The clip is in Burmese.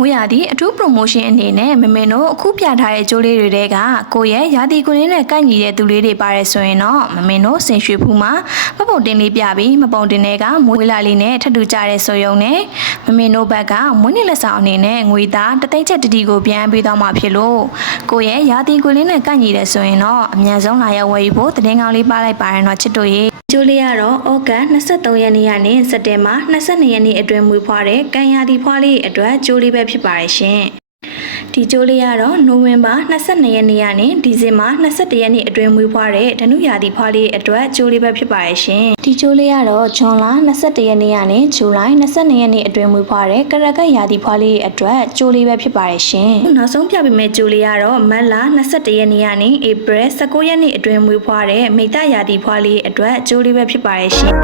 မိုးရာသီအထူး promotion အနေနဲ့မမင်းတို့အခုပြထားတဲ့ကြိုးလေးတွေကကိုရဲ့ရာသီကွင်းလေးနဲ့ကိုက်ညီတဲ့သူလေးတွေပါတယ်ဆိုရင်တော့မမင်းတို့ဆင်ရွှေဖူးမှာမပုံတင်လေးပြပြီးမပုံတင်တွေကမွေးလာလေးနဲ့ထပ်တူကြတဲ့ဆိုရုံနဲ့မမင်းတို့ဘက်ကမွေးနေ့လက်ဆောင်အနေနဲ့ငွေသားတသိန်းချက်တတိကိုပြန်ပေးတော့မှာဖြစ်လို့ကိုရဲ့ရာသီကွင်းလေးနဲ့ကိုက်ညီတဲ့ဆိုရင်တော့အမြန်ဆုံးလာရောက်ဝယ်ယူဖို့သတင်းကောင်းလေးပါလိုက်ပါရတော့ချစ်တို့ရေကျိုးလေးကတော့ဩဂတ်23ရက်နေ့ကနေစက်တင်ဘာ22ရက်နေ့အတွင်းမွေးဖွားတဲ့ကန်ရာသီဖွားလေးအတွက်ကျိုးလေးပဲဖြစ်ပါတယ်ရှင်ဒီကျိုးလေးကတော့နိုဝင်ဘာ22ရက်နေ့ကနေဒီဇင်ဘာ21ရက်နေ့အတွင်းမွေးဖွားတဲ့ဓနုရာသီဖွားလေးအတွက်ကျိုးလေးပဲဖြစ်ပါရဲ့ရှင်ဒီကျိုးလေးကတော့ဇွန်လ21ရက်နေ့ကနေဇူလိုင်22ရက်နေ့အတွင်းမွေးဖွားတဲ့ကရကတ်ရာသီဖွားလေးအတွက်ကျိုးလေးပဲဖြစ်ပါရဲ့ရှင်နောက်ဆုံးပြပေးမယ့်ကျိုးလေးကတော့မတ်လ21ရက်နေ့ကနေဧပြီ19ရက်နေ့အတွင်းမွေးဖွားတဲ့မိတ္တရာသီဖွားလေးအတွက်ကျိုးလေးပဲဖြစ်ပါရဲ့ရှင်